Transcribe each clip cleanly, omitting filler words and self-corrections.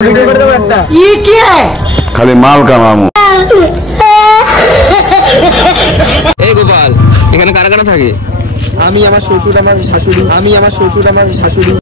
ये क्या है? खाली माल का मामू। এই গোপাল, এখানে কারা কারা থাকে? আমি আমার শ্বশুর আমার শাশুড়ি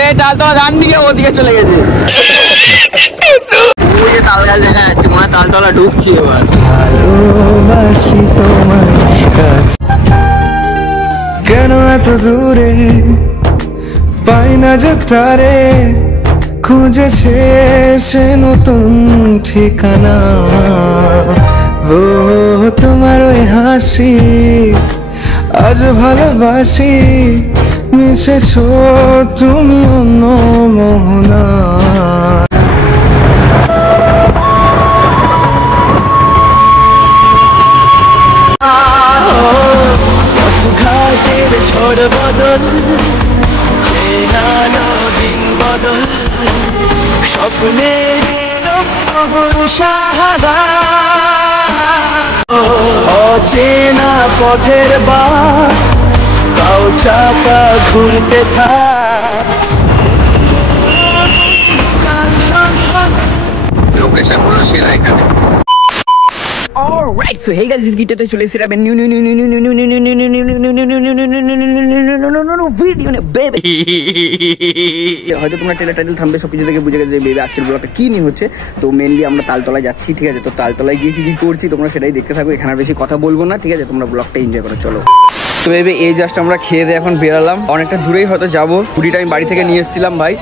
এই তালতলা ডান দিকে ওদিকে চলে গেছে। ওই যে তাল গাছ দেখা যাচ্ছে, মনে হয় তালতলা ঢুকছি এবার। ভালোবাসি তোমার কাছে, কেন এত দূরে পাই না যে তারে, খুঁজেছে সে নতুন ঠিকানা। ও তোমার ওই হাসি আজ ভালোবাসি, মিশেছো তুমি অন্য মোহনা। ঘাটের ঝড় বদল, চেনানো দিন বদল, স্বপ্নের সাহারা, অচেনা পথের বাট, কাউ চাকা ঘুরতে থাক। লোকেশন পুরো সেরা এখানে। Alright, so hey guys, this গিটারতে চলে এসেছে আমি নিউ ভিডিও নে বেবি। হয়তো তোমরা ট্রেলার টাইটেল থামবে সবকিছু থেকে বুঝে গেছে যে বেবি আজকের ব্লগটা কি নিয়ে হচ্ছে। তো মেনলি আমরা তালতলায় যাচ্ছি, ঠিক আছে? তো তালতলায় গিয়ে কি কি করছি তোমরা সেটাই দেখতে থাকো, এখানে আর বেশি কথা বলবো না, ঠিক আছে? তোমরা ব্লগটা এনজয় করো, চলো। তো বেবি এই জাস্ট আমরা খেয়ে দিয়ে এখন বেরালাম, অনেকটা দূরেই হয়তো যাবো। পুরিটা আমি বাড়ি থেকে নিয়ে এসেছিলাম ভাই,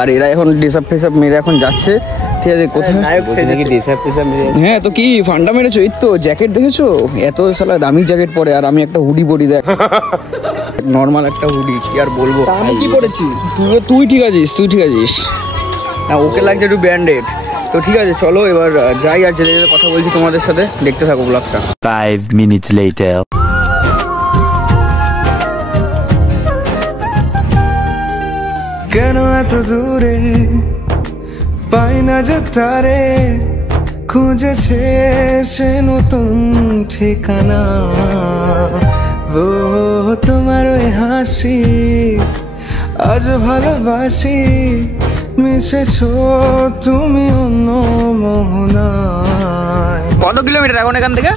আর এরা এখন ডিসাপ ফেসাপ মেরে এখন যাচ্ছে, ঠিক আছে? কোথায় নায়ক সেজে কি ডিসাপ ফেসাপ মেরে? হ্যাঁ, তো কি ফান্ডা মেরেছো? এই তো জ্যাকেট দেখেছো, এত সালা দামি জ্যাকেট পরে, আর আমি একটা হুডি পরি, দেখ নর্মাল একটা হুডি, কি আর বলবো। আমি কি পড়েছি? তুই ঠিক আছিস। হ্যাঁ, ওকে লাগছে একটু ব্র্যান্ডেড। তো ঠিক আছে, চলো এবার যাই, আর যেতে যেতে কথা বলছি তোমাদের সাথে, দেখতে থাকো ব্লগটা। 5 minutes later. কেন এত দূরে পাই না যে তারে, খুঁজেছে সে নতুন ঠিকানা। ও তোমার ওই হাসি আজ ভালোবাসি, মিশেছো তুমি অন্য মোহনায়। কত কিলোমিটার এখন এখান থেকে?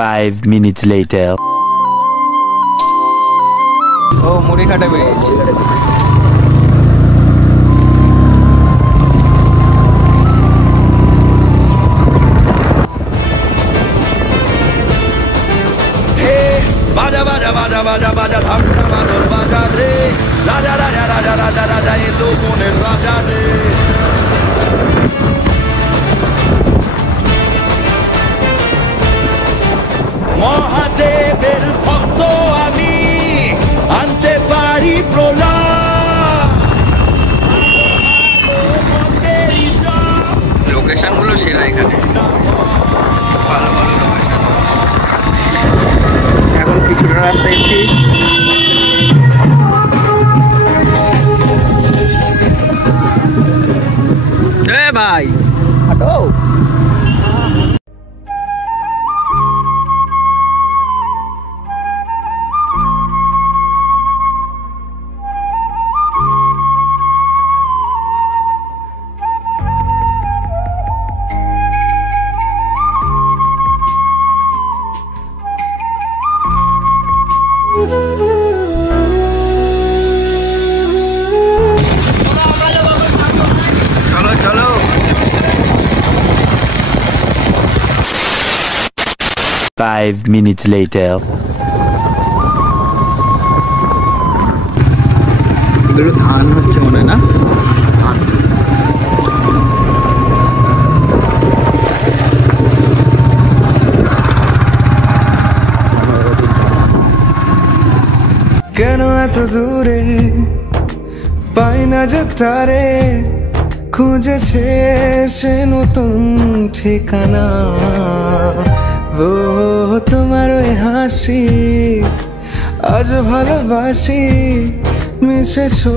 5 minutes later. ও মুড়িঘাটা ব্রিজ। বাজা বাজা বাজা বাজা বাজা ধামসা মাদর বাজা রে, রাজা রাজা রাজা রাজা রাজা এলো মনের রাজা রে। মহাদেবের ভক্ত আমি, আনতে পারি প্রলয়। লোকেশন গুলো সেরা এখানে, ভালো ভালো লোকেশন। এখন কিছুটা রাস্তা এসেছি, ভাই হাঁটো। চলো 5 minutes later. এগুলো ধান হচ্ছে মনে হয় না? কেন এত দূরে পাই না যে তারে, খুঁজেছে সে নতুন ঠিকানা। ও তোমার ওই হাসি আজ ভালোবাসি, মিশেছো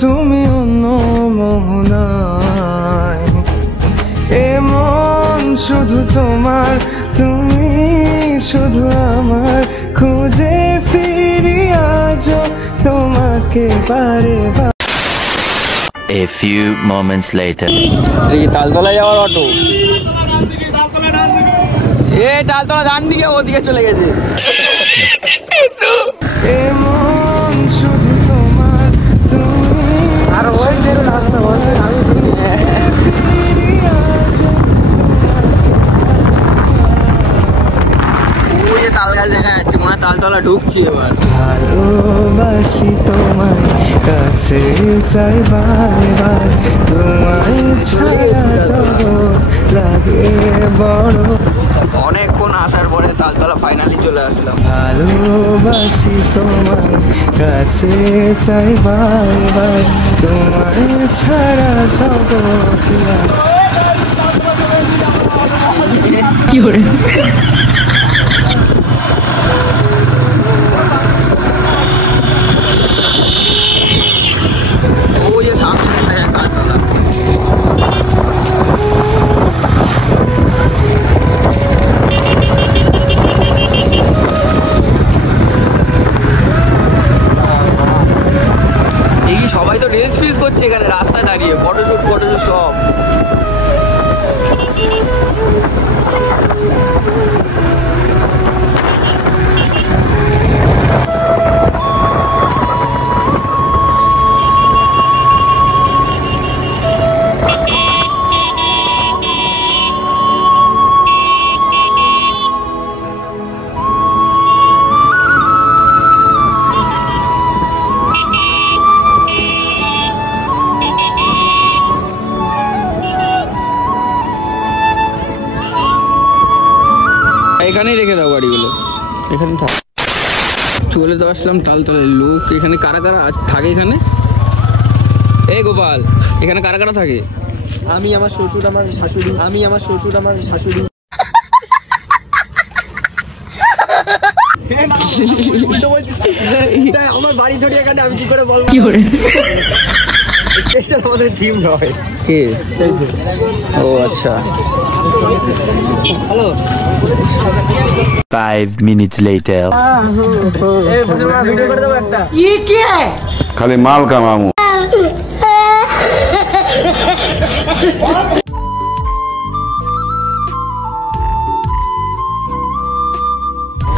তুমি অন্য মোহনায়। এমন শুধু তোমার, তুমি শুধু আমার, খুঁজে ফিরি আজও তোমাকে বারে বার। A few moments later. এই তালতলায় যাওয়ার অটো, এ তালতলা ডান দিকে, ওদিকে চলে গেছে। এমন শুধু তোমার, তুমি আর ওই তাল গাছ দেখা যাচ্ছে, মনে হয় তালতলা ঢুকছি এবার। ভালোবাসি তোমায়, কাছে চাই বারবার, তোমায় ছাড়া জগৎ লাগে বড়। অনেকক্ষণ আসার পরে তালতলা ফাইনালি চলে আসলাম। ভালোবাসি তোমায়, কাছে চাই বারবার, তোমায় ছাড়া জগৎ কি করে সামনে দেখা যায় তালতলা। এই সবাই তো রিলস ফিলস করছে এখানে রাস্তায় দাঁড়িয়ে, ফটোশুট সব। এখানেই রেখে দাও গাড়িগুলো, এখানে থাক। চলে তো আসলাম তালতলায়। লোক এখানে কারা কারা থাকে এখানে? এই গোপাল, এখানে কারা কারা থাকে? আমি, আমার শ্বশুর, আমার শাশুড়ি। আমি, আমার শ্বশুর, আমার শাশুড়ি। আমার বাড়ি ধরে এখানে, আমি কি করে বলবো? কি করে স্পেশাল আমাদের জিম নয়। কে? ও আচ্ছা। হ্যালো। 5 minutes later. ভিডিও করে দেবো একটা। খালি মাল কামামু।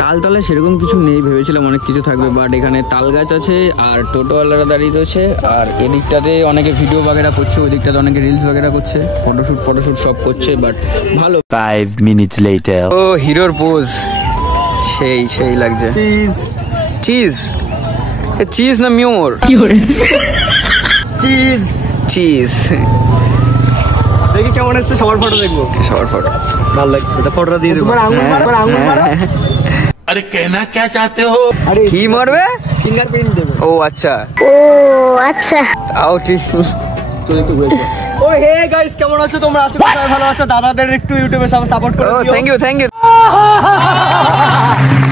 তালতলায় সেরকম কিছু নেই, ভেবেছিলাম অনেক কিছু থাকবে, বাট এখানে তাল গাছ আছে আর টোটোওয়ালারা দাঁড়িয়ে রয়েছে, আর এদিকটাতে অনেকে ভিডিও বাগেরা করছে, ওই দিকটাতে অনেকে রিলস বাগেরা করছে, ফটোশুট সব করছে, বাট ভালো। 5 minutes later. ও হিরোর পোজ, সেই লাগছে। চিজ চিজ না মিওর? কি করে চিজ দেখি কেমন আসছে, সবার ফটো দেখবো। সবার ফটো ভালো লাগছে, এটা ফটোটা দিয়ে দেবো। তোমার আঙুল মারো। अरे कहना क्या चाहते हो? আরে কি মারবে? ফিঙ্গারপ্রিন্ট দেবে। ও আচ্ছা, তাও ঠিক। তো একটু ঘুরে ও হে গাইস, কেমন আছো তোমরা? আশা করি সবাই ভালো আছো। দাদাদের একটু ইউটিউবে সব সাপোর্ট করে দিও।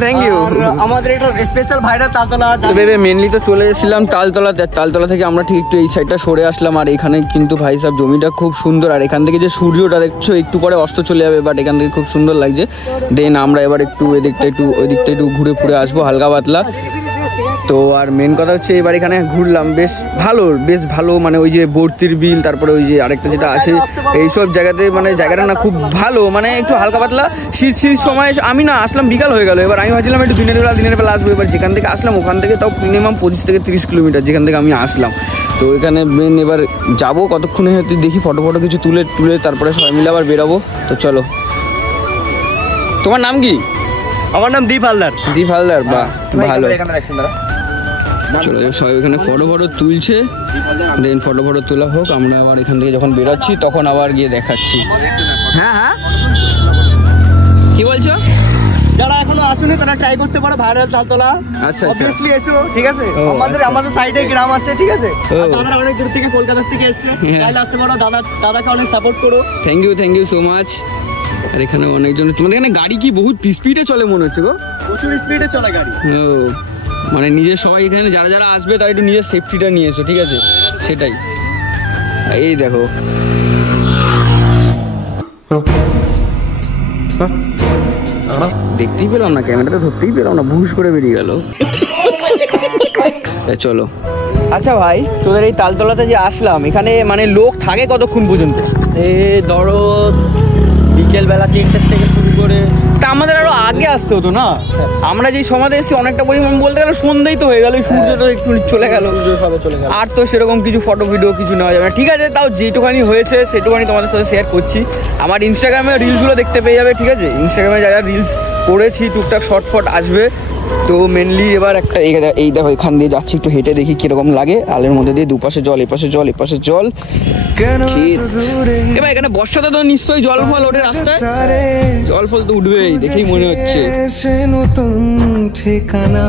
Thank you. আমাদের একটা স্পেশাল ভাইরাল তালতলা আছে। বেবে মেনলি তো চলে এসেছিলাম তালতলা থেকে আমরা ঠিক একটু এই সাইডটা সরে আসলাম, আর এখানে কিন্তু ভাই সাহেব জমিটা খুব সুন্দর, আর এখান থেকে যে সূর্যটা দেখছো একটু পরে অস্ত চলে যাবে, বাট এখান থেকে খুব সুন্দর লাগছে। দেন আমরা এবার একটু ওই দিকটা একটু ঘুরে ফুরে আসবো হালকা পাতলা। তো আর মেন কথা হচ্ছে এবার এখানে ঘুরলাম, বেশ ভালো মানে ওই যে বর্তির বিল, তারপরে ওই যে আরেকটা যেটা আছে, এইসব জায়গাতে মানে জায়গাটা না খুব ভালো, মানে একটু হালকা পাতলা। শীত সময় আমি না আসলাম বিকাল হয়ে গেল, এবার আমি ভাবছিলাম একটু দিনের বেলা আসবো। এবার যেখান থেকে আসলাম ওখান থেকে তাও মিনিমাম 25 থেকে 30 কিলোমিটার যেখান থেকে আমি আসলাম। তো এখানে মেন এবার যাবো, কতক্ষণে হয়তো দেখি ফটো কিছু তুলে তারপরে সবাই মিলে আবার বেরাবো। তো চলো। তোমার নাম কি? আমার নাম দীপ হালদার। বাহ ভালো। চলো সবাই এখানে ফটো তুলছে, দেন ফটো তোলা হোক, আমরা আবার এখান থেকে যখন বেরোচ্ছি তখন আবার গিয়ে দেখাচ্ছি। হ্যাঁ কি বলছো? যারা এখনো আসেনি তারা ট্রাই করতে পারে ভাইরাল তালতলা। আচ্ছা অবভিয়াসলি এসো, ঠিক আছে? আমাদের সাইডে গ্রাম আছে, ঠিক আছে? দাদারা অনেক দূর থেকে কলকাতা থেকে এসেছে, চাইলে আসতে পারো। দাদাকে অনেক সাপোর্ট করো। Thank you so much. আর এখানে অনেকজন, তোমাদের এখানে গাড়ি কি বহুত স্পিডে চলে মনে হচ্ছে গো? প্রচুর স্পিডে চলে গাড়ি। ও মানে নিজের সবাই এখানে যারা আসবে তারা একটু নিজের সেফটিটা নিয়ে এসো, ঠিক আছে? সেটাই। এই দেখো দেখতেই পেলাম না, ক্যামেরাতে ধরতেই পেলাম না, ভুস করে বেরিয়ে গেল। চলো। আচ্ছা ভাই, তোদের এই তালতলাতে যে আসলাম, এখানে মানে লোক থাকে কতক্ষণ পর্যন্ত? ধরো বিকেলবেলা 3টের থেকে শুরু করে। তা আমাদের আরো আগে আসতে হতো না? আমরা যেই সমাধে এসেছি অনেকটা পরিমাণ, বলতে গেলে সন্ধ্যাই তো হয়ে গেল, সূর্যটা একটু চলে গেল, সবে চলে গেল। আর তো সেরকম কিছু ফটো ভিডিও কিছু নেওয়া যাবে না। ঠিক আছে, তাও যেটুখানি হয়েছে সেটুখানি তোমাদের সাথে শেয়ার করছি। আমার ইনস্টাগ্রামে রিলসগুলো দেখতে পেয়ে যাবে, ঠিক আছে? ইনস্টাগ্রামে যা যা রিলস করেছি টুকটাক শর্ট ফট আসবে। তো মেনলি এবার একটা এই দেখো, এখান দিয়ে যাচ্ছি, একটু হেঁটে দেখি কিরকম লাগে। আলের মধ্যে দিয়ে দুপাশে জল, এপাশে জল, এপাশে জল। এবার এখানে বর্ষাতে তো নিশ্চয়ই জল ফল ওঠে রাস্তায়, জল ফল তো উঠবেই দেখেই মনে হচ্ছে। নতুন ঠিকানা